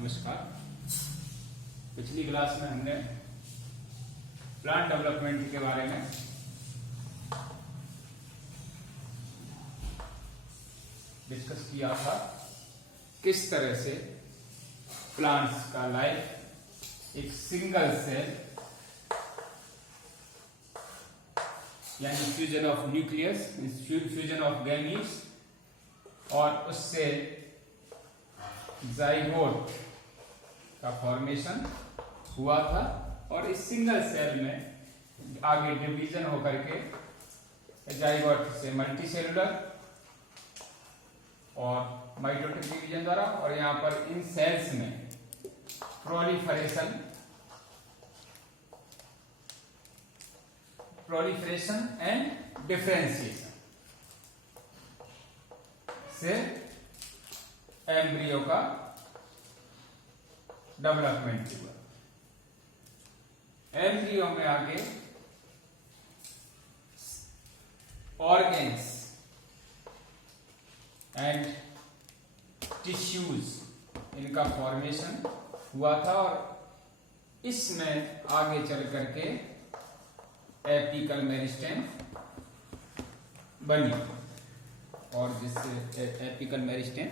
नमस्कार। पिछली क्लास में हमने प्लांट डेवलपमेंट के बारे में डिस्कस किया था, किस तरह से प्लांट्स का लाइफ एक सिंगल सेल यानी fusion of nucleus, fusion of gametes और उससे जाइगोट का फॉर्मेशन हुआ था और इस सिंगल सेल में आगे डिवीजन होकर के जाइगोट से मल्टीसेलुलर और माइटोटिक डिवीजन द्वारा और यहां पर इन सेल्स में प्रोलिफरेशन एंड डिफरेंशिएशन से एम्ब्रियो का डेवलपमेंट हुआ। एम्ब्रियो में आगे ऑर्गेन्स एंड टिश्यूज इनका फॉर्मेशन हुआ था और इसमें आगे चल करके एपिकल मेरिस्टेम बनी और जिससे एपिकल मेरिस्टेम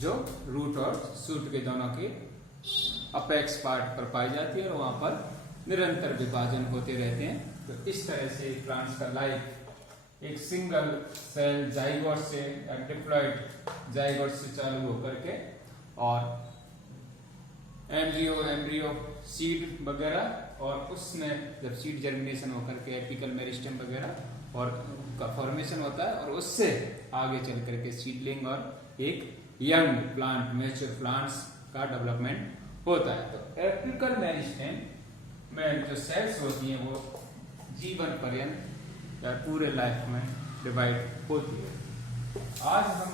जो रूट और शूट के दोनों के अपेक्स पार्ट पर पाई जाती है और वहां पर निरंतर विभाजन होते रहते हैं। तो इस तरह से प्लांट्स का लाइफ एक सिंगल सेल जाइगोट से या डिप्लॉइड जाइगोट से चालू होकर के और एम्ब्रियो सीड वगैरह और उसमें जब सीड जर्मिनेशन होकर के एपिकल मेरिस्टेम वगैरह और का फॉर्मेशन होता है और उससे आगे चल करके सीडलिंग और एक यंग प्लांट मैच्योर प्लांट्स का डेवलपमेंट होता है। तो एपिकल मेरिस्टेम में जो सेल्स होती हैं वो जीवन पर्यंत या पूरे लाइफ में डिवाइड होती है। आज हम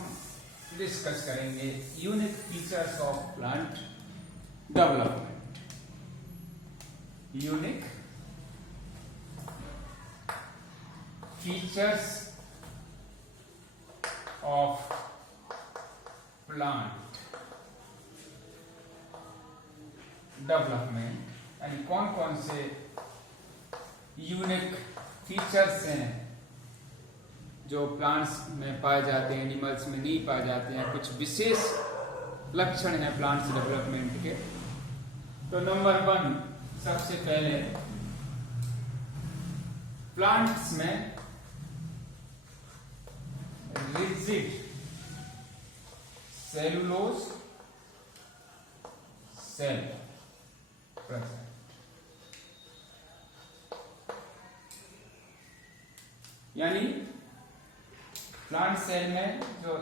डिस्कस करेंगे unique features of plant development. Unique features of plant development यानी कौन कौन से यूनिक फीचर्स हैं जो प्लांट्स में पाए जाते हैं, एनिमल्स में नहीं पाए जाते हैं, कुछ विशेष लक्षण हैं प्लांट्स डेवलपमेंट के। तो नंबर 1 सबसे पहले प्लांट्स में रिजिड सेलुलोज सेल प्रेजेंट। यानी प्लांट सेल में जो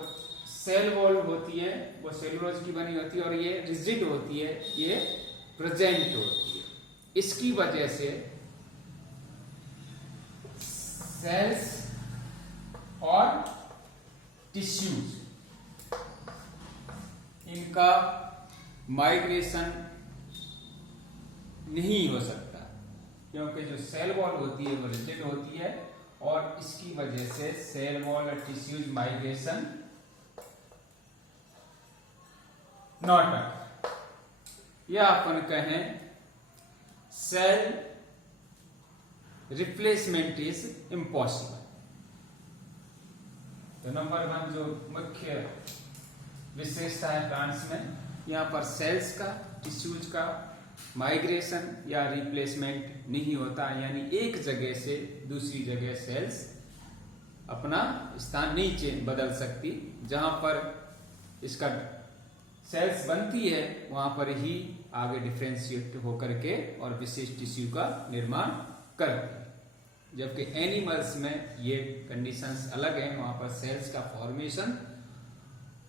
सेल वॉल होती है वो सेलुलोज की बनी होती है और ये रिजिड होती है, ये प्रेजेंट होती है। इसकी वजह से सेल्स और टिश्यूज इनका माइग्रेशन नहीं हो सकता क्योंकि जो सेल वॉल होती है वो रिजिड होती है और इसकी वजह से सेल वॉल और टिश्यूज माइग्रेशन नॉट या अपन कहें सेल रिप्लेसमेंट इज इम्पॉसिबल। तो नंबर 1 जो मुख्य विशेषता है प्लांट्स में, यहाँ पर सेल्स का टिश्यूज का माइग्रेशन या रिप्लेसमेंट नहीं होता, यानी एक जगह से दूसरी जगह सेल्स अपना स्थान नहीं बदल सकती। जहां पर इसका सेल्स बनती है वहां पर ही आगे डिफरेंशिएट होकर के और विशेष टिश्यू का निर्माण करती है। जबकि एनिमल्स में ये कंडीशंस अलग हैं, वहां पर सेल्स का फॉर्मेशन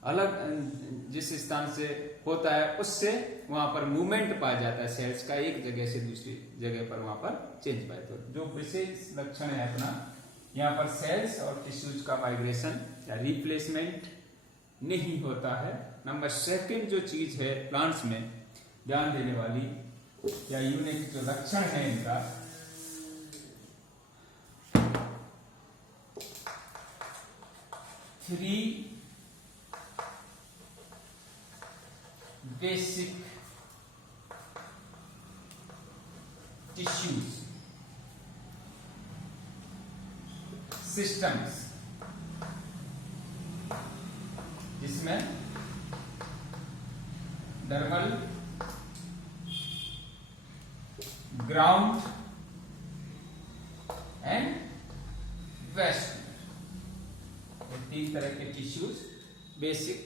अलग जिस स्थान से होता है उससे वहां पर मूवमेंट पाया जाता है सेल्स का एक जगह से दूसरी जगह पर वहां पर चेंज पाए। तो जो विशेष लक्षण है अपना, यहाँ पर सेल्स और टिश्यूज का माइग्रेशन या रिप्लेसमेंट नहीं होता है। नंबर 2 जो चीज है प्लांट्स में ध्यान देने वाली या यूनिक जो लक्षण है इनका, फ्री बेसिक टिश्यूज सिस्टम्स, जिसमें डर्मल, ग्राउंड एंड वेस्ट, तीन तरह के टिश्यूज, बेसिक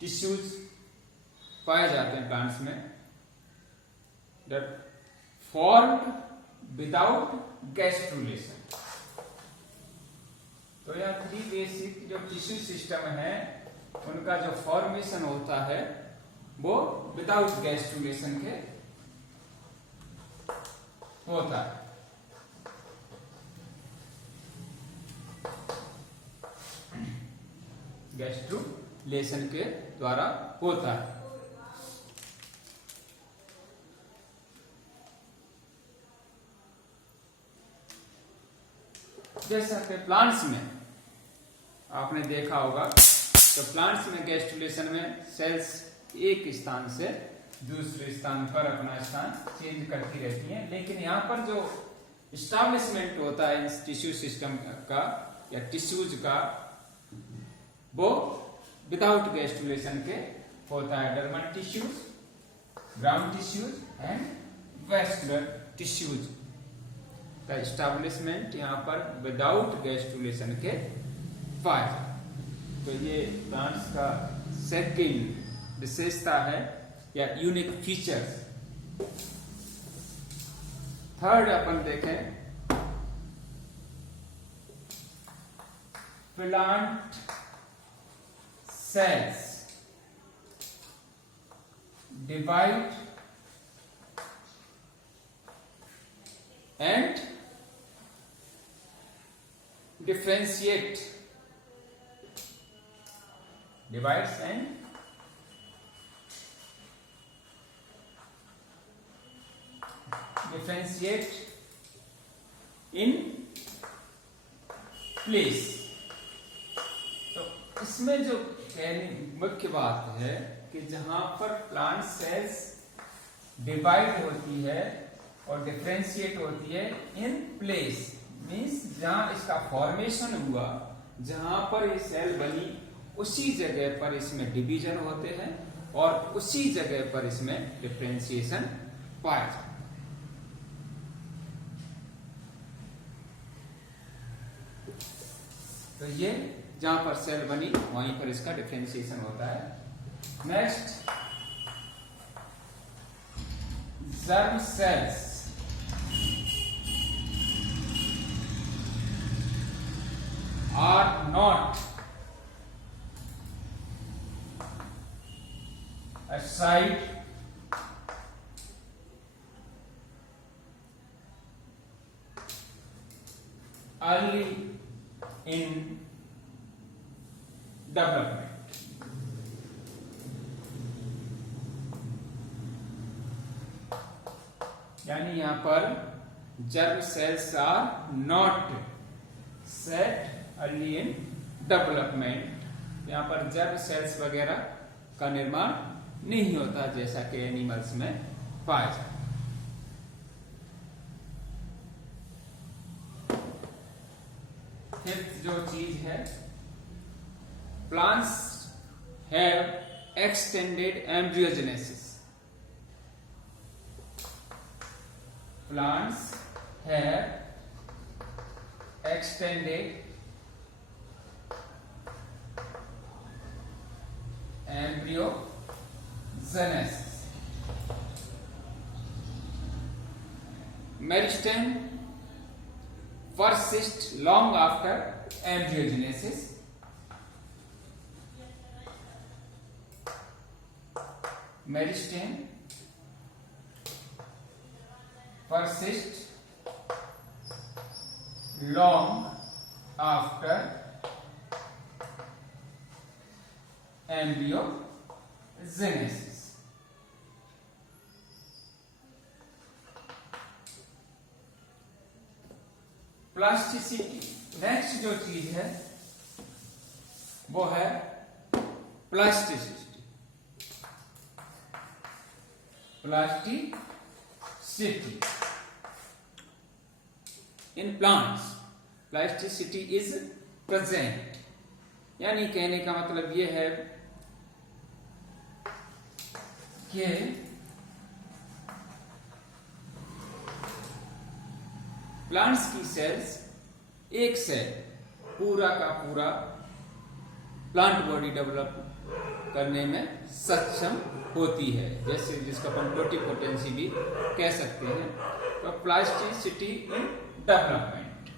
टिश्यूज पाए जाते हैं प्लांट्स में, फॉर्म्ड विदाउट गैस्ट्रुलेशन। तो यह थ्री बेसिक जो टिश्यू सिस्टम है उनका जो फॉर्मेशन होता है वो विदाउट गैस्ट्रुलेशन के होता है। गैस्ट्रुलेशन के द्वारा होता है। जैसा कि प्लांट्स में आपने देखा होगा तो प्लांट्स में गैस्ट्रुलेशन में सेल्स एक स्थान से दूसरे स्थान पर अपना स्थान चेंज करती रहती हैं, लेकिन यहाँ पर जो इस्टेब्लिशमेंट होता है इस टिश्यू सिस्टम का या टिश्यूज का वो विदाउट गैस्ट्रुलेशन के होता है। Dermal tissues, ground tissues and vascular tissues का एस्टेब्लिशमेंट यहाँ पर विदाउट गैस्ट्रुलेशन के पाया जाता है। तो ये प्लांट्स का सेकंड विशेषता है या यूनिक फीचर्स। थर्ड अपन देखें, plant cells divide and differentiate, divides and differentiate in place। तो इसमें जो मुख्य बात है कि जहां पर प्लांट सेल्स डिवाइड होती है और डिफरेंशिएट होती है इन प्लेस, मींस जहां इसका फॉर्मेशन हुआ, जहां पर ये सेल बनी उसी जगह पर इसमें डिवीजन होते हैं और उसी जगह पर इसमें डिफरेंशिएशन पाया जाता है। तो ये जहां पर सेल बनी वहीं पर इसका डिफरेंशिएशन होता है। Next, germ cells are not aside early in development। यानी यहां पर germ cells are not set early in development. यहां पर जर्म सेल्स वगैरह का निर्माण नहीं होता जैसा कि एनिमल्स में पाया जाता है। फिफ्थ जो चीज है, plants have extended embryogenesis। Plants have extended embryogenesis। Meristem persists long after embryogenesis। Meristem persists long after embryogenesis। Plasticity, next जो चीज है वो है plasticity. plasticity in plants. Plasticity is present, यानी कहने का मतलब ये है कि प्लांट्स की सेल्स, एक सेल पूरा का पूरा प्लांट बॉडी डेवलप करने में सक्षम होती है, जैसे जिसका अपन टोटिपोटेंसी भी कह सकते हैं। तो plasticity in development,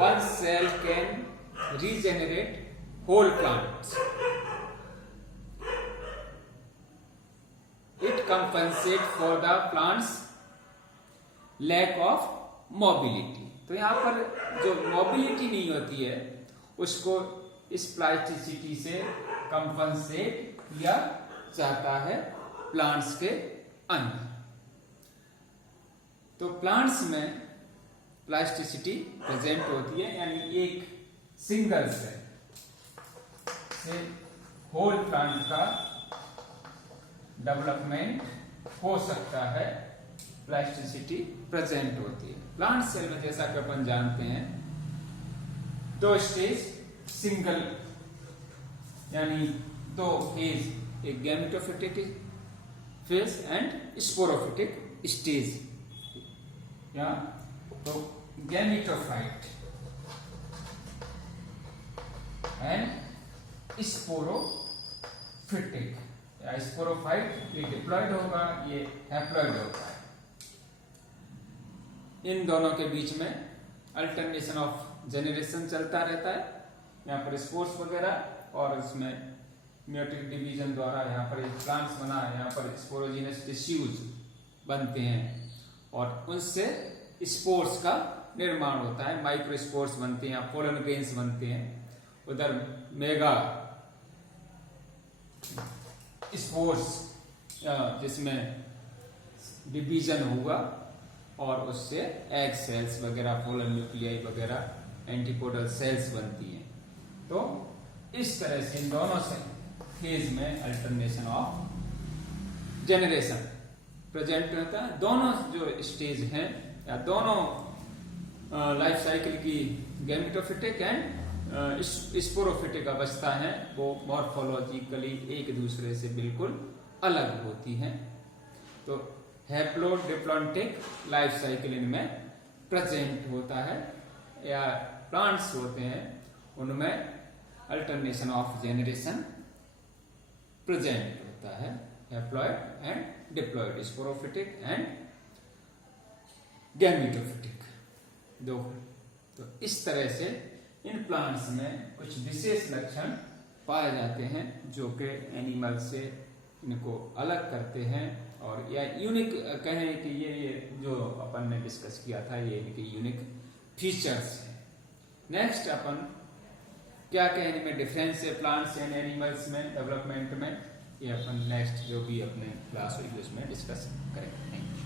one cell can regenerate whole plants, it compensate for the plants lack of mobility. तो यहां पर जो मोबिलिटी नहीं होती है उसको इस प्लास्टिसिटी से कंपनसेट किया जाता है प्लांट्स के अंदर। तो प्लांट्स में प्लास्टिसिटी प्रेजेंट होती है, यानी एक सिंगल सेल से होल प्लांट का डेवलपमेंट हो सकता है, प्लास्टिसिटी प्रेजेंट होती है। प्लांट सेल में जैसा कि अपन जानते हैं दो स्टेज, सिंगल यानी दो फेज, एक gametophytic phase and sporophytic stage. या तो गैमेटोफाइट एंड स्पोरोफिटिक। या स्पोरोफाइट ये डिप्लॉयड होगा, ये हैप्लॉयड होगा। इन दोनों के बीच में अल्टरनेशन ऑफ जेनरेशन चलता रहता है। यहाँ पर स्पोर्स वगैरह और उसमें म्यूटेट डिवीजन द्वारा यहाँ पर प्लांट्स बना है, यहाँ पर स्पोरोजिनस टिश्यूज बनते हैं और उनसे स्पोर्स का निर्माण होता है, माइक्रो स्पोर्स बनते हैं, पोलन ग्रेन्स बनते हैं। उधर मेगा स्पोर्स जिसमें डिवीजन होगा और उससे एग सेल्स वगैरह, पोलन न्यूक्लियाई वगैरह, एंटीपोडल सेल्स बनती हैं। तो इस तरह से इन दोनों से फेज में अल्टरनेशन ऑफ जेनरेशन प्रेजेंट रहता है। दोनों जो स्टेज हैं या दोनों लाइफ साइकिल की गैमेटोफिटिक एंड स्पोरोफिटिक अवस्था है वो मॉर्फोलॉजिकली एक दूसरे से बिल्कुल अलग होती हैं। तो हैप्लोडिप्लॉन्टिक लाइफ साइकिल इनमें प्रेजेंट होता है, या प्लांट्स होते हैं उनमें अल्टरनेशन ऑफ जेनरेशन प्रेजेंट होता है, haploid and diploid, sporophytic and gametophytic दो। तो इस तरह से इन प्लांट्स में कुछ विशेष लक्षण पाए जाते हैं जो कि एनिमल से इनको अलग करते हैं, और या यूनिक कहें कि ये जो अपन ने डिस्कस किया था ये इनके यूनिक फीचर्स हैं। नेक्स्ट अपन क्या कहें इनमें डिफरेंस है प्लांट्स एंड एनिमल्स में डेवलपमेंट में, ये अपन नेक्स्ट जो भी अपने क्लास होगी उसमें डिस्कस करेंगे। Thank you.